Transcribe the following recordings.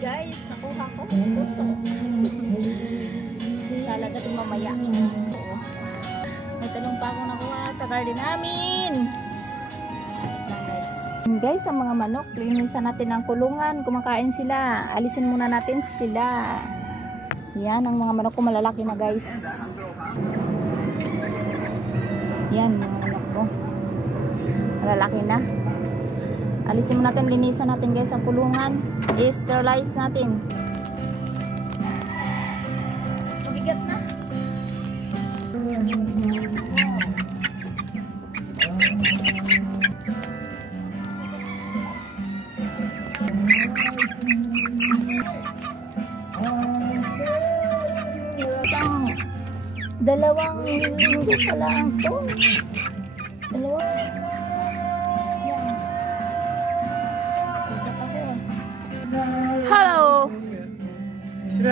Guys, nakuha ko puso. Salad natin mamaya. May talong pa akong nakuha sa garden namin. Guys, ang mga manok, linisan natin ang kulungan. Kumakain sila. Alisin muna natin sila. Yan, ang mga manok ko malalaki na guys. Yan, mga manok ko. Malalaki na. Alisin mo natin, linisan natin guys ang kulungan. I-sterilize natin. Mabigat na. Dalawang linggo pa lang to. Hello.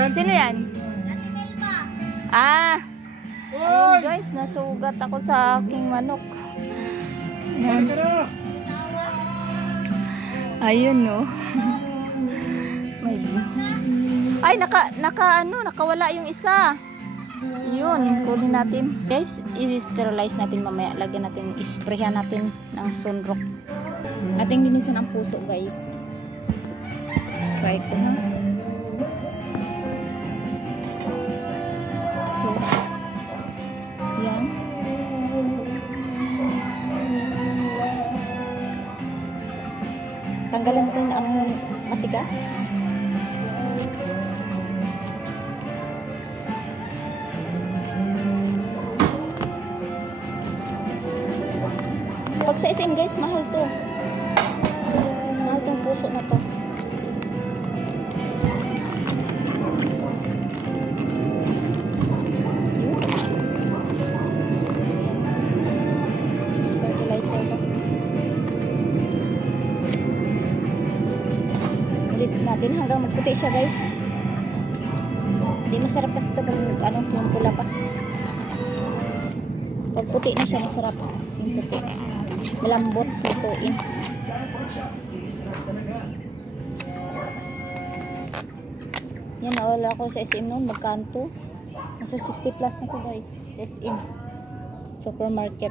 Sino yan? Ate Melba. Ah. Ayun guys, nasugat ako sa aking manok. Ayun no. Ay nakawala yung isa. Yun, kunin natin. Guys, i-sterilize natin mamaya. Lagyan natin, isprayhan natin ng sunrock. Ating linisan ang puso, guys. Try ko na. Ito. Yan. Tanggalan natin ang matigas. Pag sa SM guys, mahal to. Mahal tong puso na to. Fertilizer to. Ulit natin hanggang magputi siya guys. Hindi masarap kasi ito pag yung pula pa. Pag puti na siya, masarap. Yung puti. Malambot, tutuin. Yan, nawala ko sa SM noon. Magkanto. Nasa 60 plus na to guys. SM. Supermarket.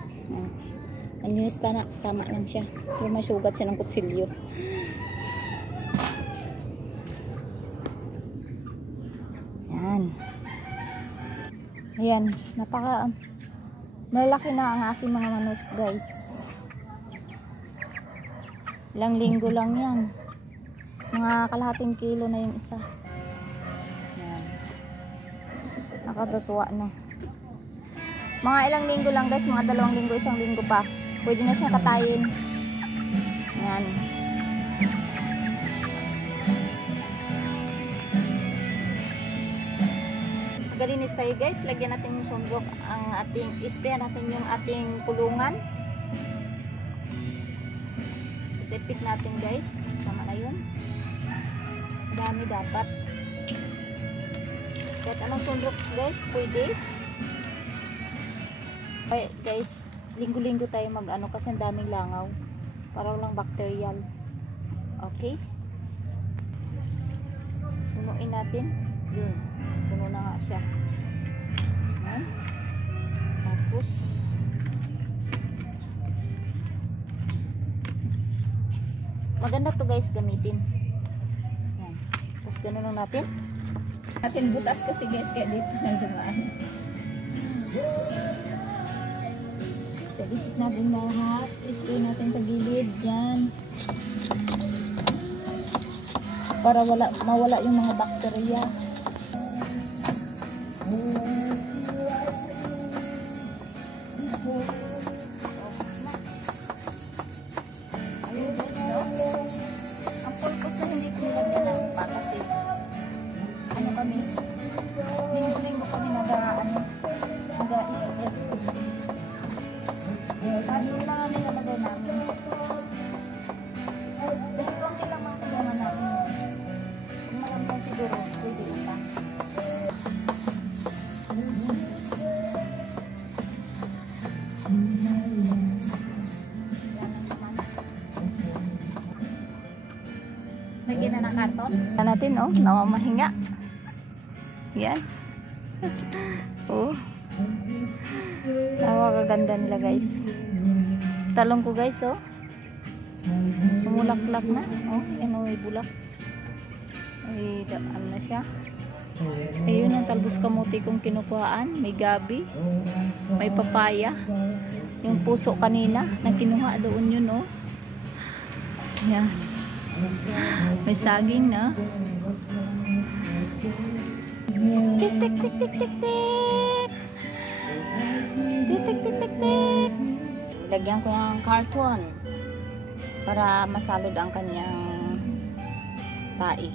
Ang linis na, tama lang siya. Pero may sugat siya ng kutsilyo. Yan. Ayan. Malaki na ang aking mga manok guys. Ilang linggo lang yan. Mga kalahating kilo na yung isa. Yan. Nakatutuwa na. Mga ilang linggo lang guys. Mga 2 linggo, 1 linggo pa. Pwede na siya katayin. Yan. Galinis tayo guys. Lagyan natin yung sunrock. Isprayan natin yung ating kulungan. Isipit natin guys. Tama na yun. Dami dapat. Kahit anong sunrock guys, pwede. Okay guys, linggo-linggo tayo mag-ano kasi ang daming langaw. Para walang bacterial. Okay. Punuin natin. Yun. Puno na nga siya. Ayan. Tapos maganda to guys gamitin. Yan. Tapos gano'n lang natin. Natin butas kasi guys kaya dito na dumaan. So dikit natin lahat. Spray natin sa gilid. Yan. Para mawala yung mga bakterya. Ang purpose na hindi ko nilagyan ng patasin. Ano kami? Linggo-linggo kami nag-isip. Sabi yung mga nilalagay namin. Kasi kung sila mga tulungan namin. Lagyan na ng karton. Natin, oh, namamahinga. Yan. Oh. Napakaganda nila, guys. Talong ko, guys, oh. Umulaklak na. Oh, yan, oh, may bulak. Ay, ano na siya. Ayun ang talbos kamuti kong kinukuhaan. May gabi. May papaya. Yung puso kanina na kinuha doon yun, oh. Yan. May saging na. Tik tik tik tik tik tik. Tik tik tik tik tik. Lagyan ko ng karton para masalod ang kanyang tae.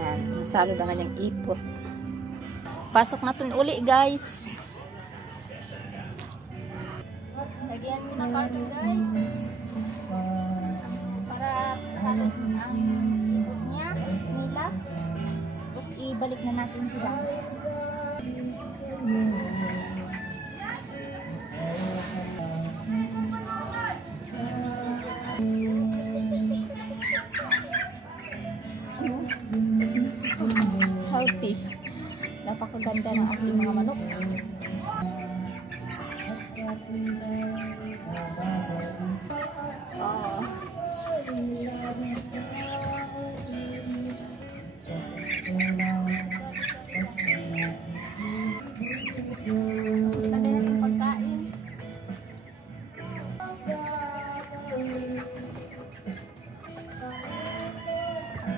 Yan, masalod ang kanyang ipot. Pasok natin uli, guys. Lagyan mo ng karton, guys. Para masalod ang ipot niya, nila. Tapos ibalik na natin sila. Healthy. Napakaganda ng aking mga manok. Oh. Lagyan natin pagkain.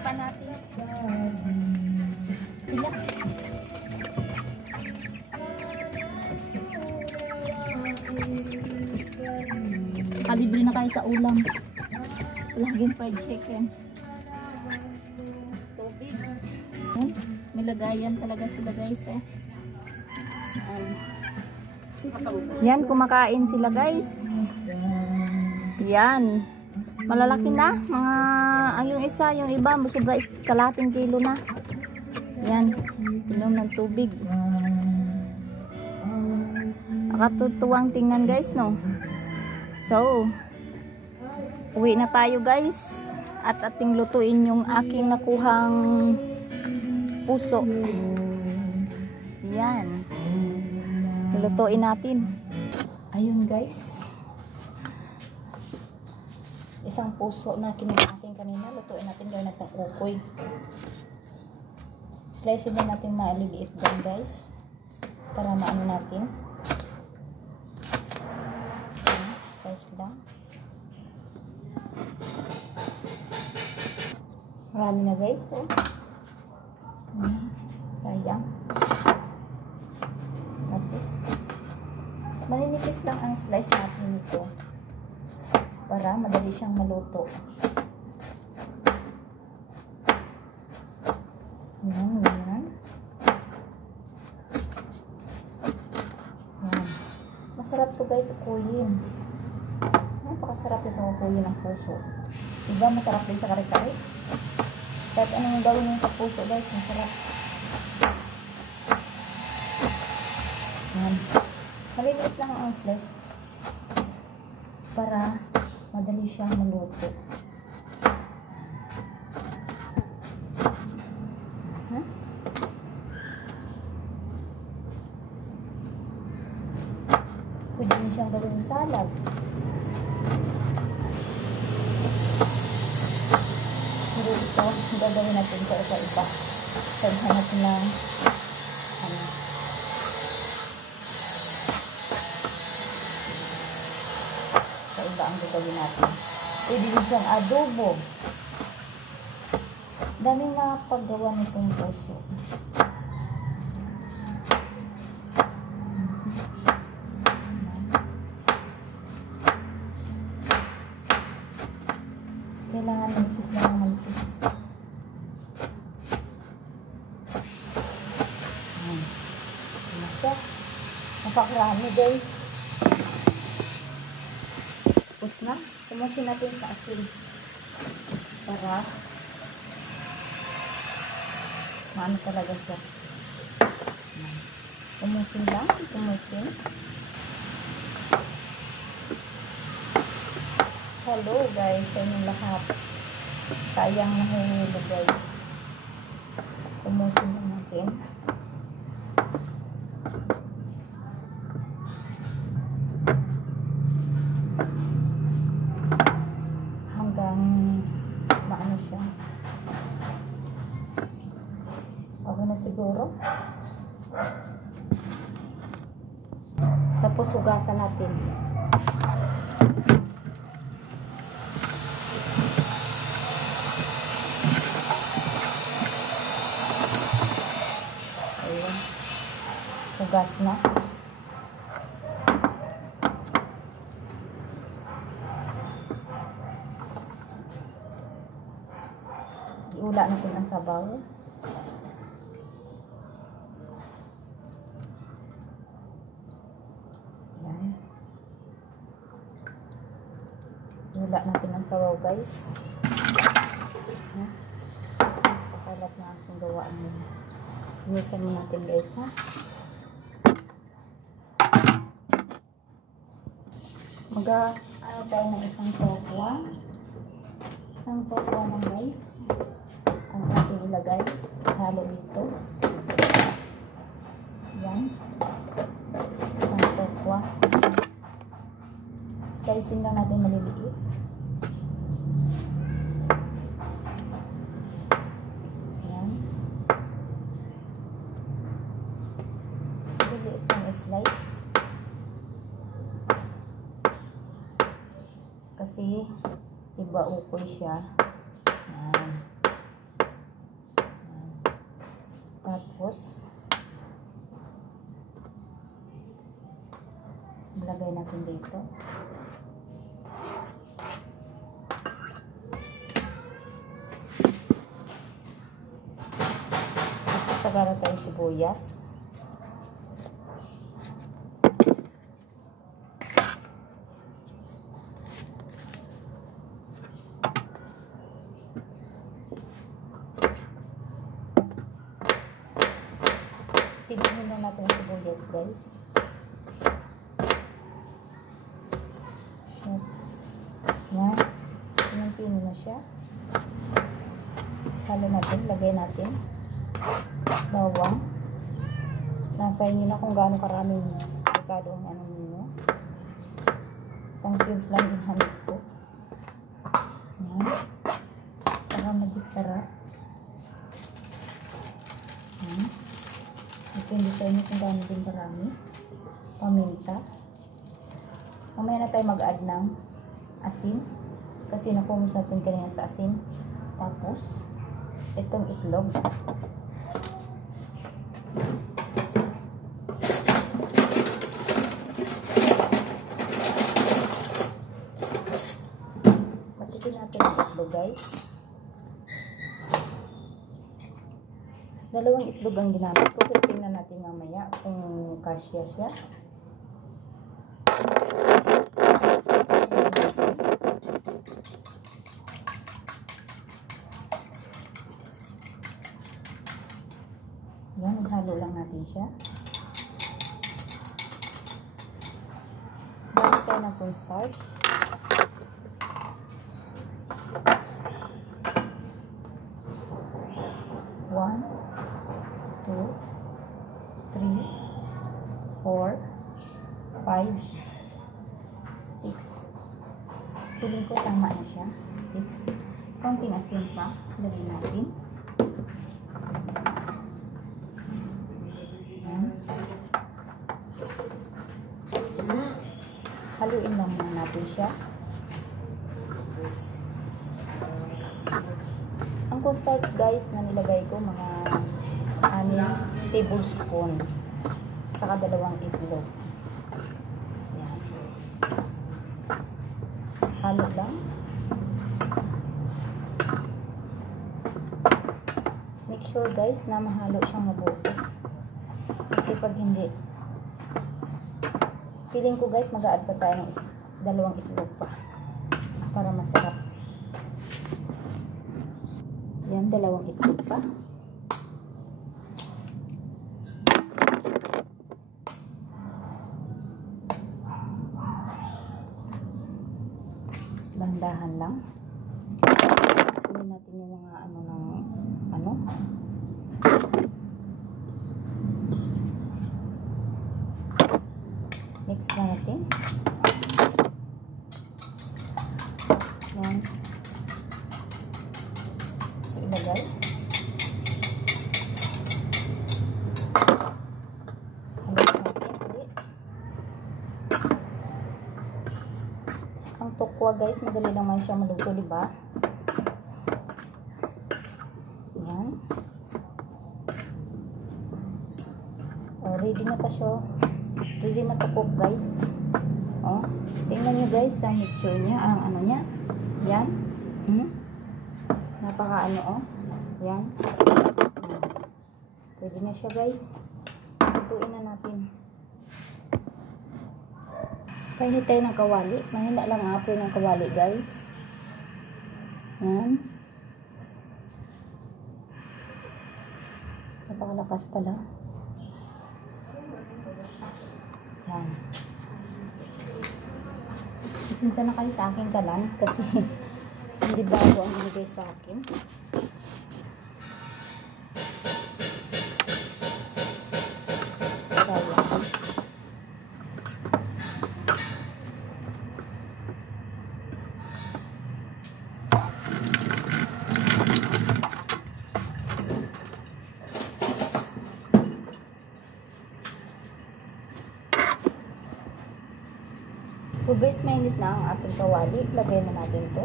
Pa natin. Sila. Kalibre na kayo sa ulam. Laging fried chicken. Tubig. May lagayan talaga sila, guys, eh. Yan, kumakain sila, guys. Yan. Malalaki na. Mga, yung isa, yung iba, sobra kalating kilo na. Yan. Inom ng tubig. Nakatutuwang tingnan, guys, no? So, uwi na tayo, guys. At ating lutuin yung aking nakuhang puso. Yan. Lutuin natin. Ayun, guys. Isang puso na kinuha natin kanina. Lutuin natin, gawin natin ukoy. Slice din natin maliliit din, guys. Para maano natin. Slice lang. Marami na, guys. So, sayang. Tapos, maninipis lang ang slice natin nito para madali siyang maluto. Yan, yan. Yan. Masarap to, guys, ukuyin. Napakasarap ito ukuyin ng puso. Diba masarap din sa kare-kare? Kahit anong gawin nyo sa puso, guys, masarap. Yan. Maliliit lang ang slice para madali siyang maluto. Huh? Pwede din siyang gawin ng salad. Pero ito, gagawin natin sa iba-iba. Paghan natin ng sa iba ang gagawin natin. Pwede din siyang adobo. Daming nakapagawa nitong puso. Kailangan manipis na ng manipis. Napakarami, guys. Tapos na. Tumusin natin sa asin. Para maano talaga siya. Tumusin lang. Tumusin. Hello guys, sa inyong lahat. Sayang nahihilo guys. Tumusin na natin. Hanggang maano siya. Okay na siguro. Tapos hugasan natin. Ayan. Hugas na. Iula natin ang sabaw. Ayan. Iula natin ang sabaw guys. Ayan. Pakalat na aking gawaan mo. Inisan mo natin guys ha. Ano tayo ng isang tokwa. Isang tokwa ng guys. Ang ating ilagay. Halo dito. Yan. Isang tokwa. Slicing lang natin maliliit. Slice kasi iba ukoy siya. Ayan. Tapos ilagay natin dito. Tapos tagara tayo sibuyas. Tignan na natin ang sibuyas guys. Yan. Pinang-pino na siya. Halo natin. Lagay natin. Bawang. Nasa inyo na kung gaano karaming dekado ang ano ninyo. Isang cubes lang din hamit ko. Yan. Saka magic sarap. Yan. Depende sa inyo kung gaano din karami. Paminta. Mamaya na tayo mag-add ng asin. Kasi nakumus natin kanina sa asin. Tapos, itong itlog. Patikin natin ang itlog guys. Dalawang itlog ang ginamit ko. Pero tingnan natin mamaya kung kasya siya. Yan, maghalo lang natin siya. Balik tayo ng cornstarch. One, 2, 3, 4, 5, 6. Piling ko tama na siya. 6. Konting asin pa. Lagyan natin. Haluin lang muna natin siya. Ang cornstarch guys na nilagay ko mga 6 tablespoon saka 2 itlog. Yan. Halo lang. Make sure guys na mahalo siyang mabuti. Kasi pag hindi, feeling ko guys mag-a-add pa tayo ng 2 itlog pa para masarap. Yan, 2 itlog pa. lang. Kunin natin yung mga ano ng ano. Mix na natin. Yan. So, ilagay. Ang tokwa guys, madali naman siya maluto, diba? Yan. Oh, ready na ta siya. Ready na to cook guys. Oh, tingnan nyo guys ang mixture niya, ang ano niya. Yan. Napaka ano oh. Yan. Pwede na siya guys. Lutuin na natin. Painit tayo ng kawali. Mahina lang apoy ng kawali guys. Yan. Napakalakas pala. Yan. Isinsa na kayo sa akin kalan kasi hindi bago ang binigay sa akin. So guys, mainit na ang ating kawali. Lagay na natin to.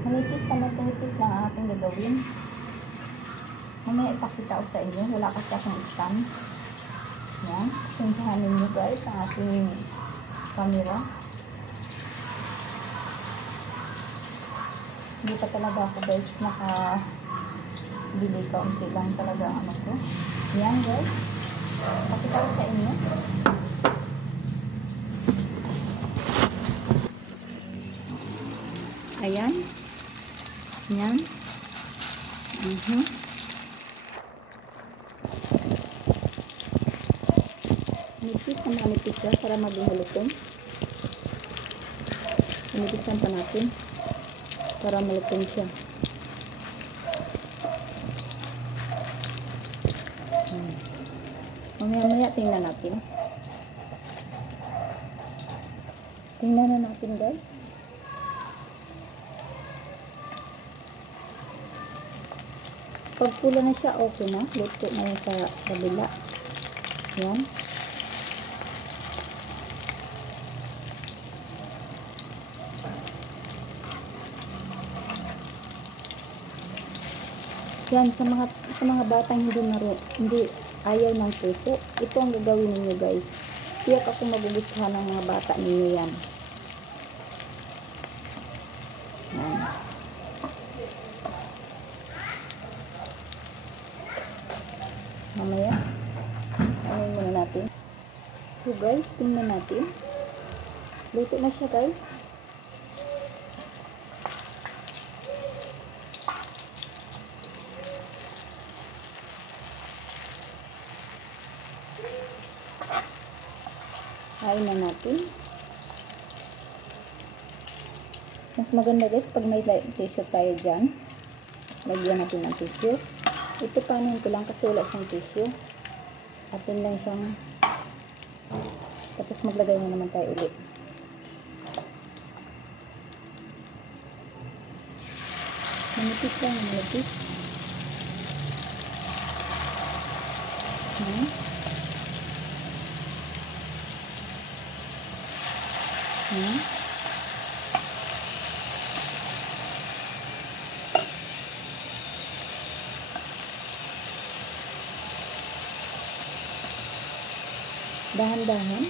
Manipis na ang ating gagawin. Mamaya ipakita ko sa inyo. Wala kasi akong stand. Yan. Sinsahan ninyo guys ang ating camera. Hindi pa talaga ako guys nakabili kaunti lang talaga ang ano ko. Yan guys. Pakita ko sa inyo. Ayan. Yan. Nipis na manipis siya para maging Ninipisan pa natin para malutong siya. Mamaya tingnan natin. Tingnan na natin guys. Pag pula na siya, okay na. Luto na yan sa kabila. Yan. Yan, sa mga batang hindi ayaw ng puso, ito ang gagawin niyo guys. Tiyak ako magugustuhan ng mga bata ninyo yan. Yan. Mamaya ano muna natin. So guys, tingnan natin. Luto na siya guys. Kain na natin. Mas maganda guys pag may tissue tayo dyan. Lagyan natin ng tissue. Ito panin ko lang kasi wala siyang tissue. Atin lang siyang. Tapos maglagay na naman tayo ulit. Manipis lang, manipis. Dahan-dahan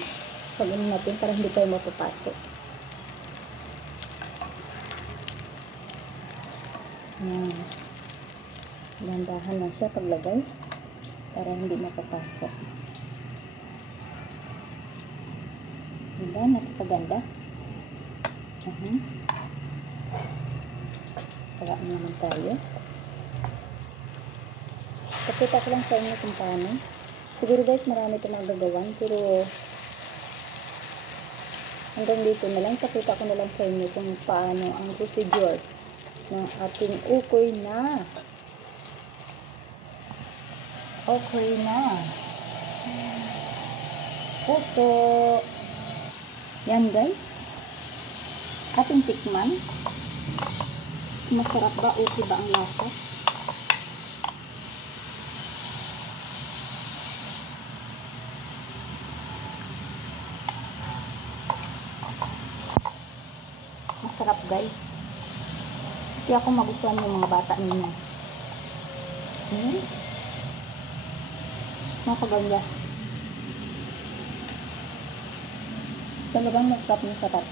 pag natin para hindi tayo mapapasok. Yan. Dahan-dahan lang siya paglagay para hindi mapapasok. Diba? Napakaganda. Paraan naman tayo. Pakita ko lang sa inyo kung paano. Siguro guys marami ito magagawan pero hanggang dito na lang. Pakita ko na lang sa inyo kung paano ang procedure ng ating ukoy na. Okay na. Puso. Yan guys. Ating tikman. Masarap ba? Okay ba ang lasa? Masarap guys. Kaya ako magustuhan yung mga bata ninyo. Nakaganda. Talagang masarap.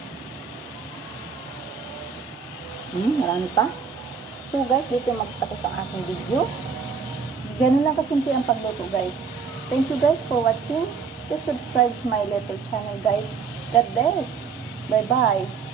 Marami pa. So guys, dito magtapos ang ating video. Ganun lang kasimple ang pagluto guys. Thank you guys for watching. Please subscribe to my little channel guys. God bless. Bye bye.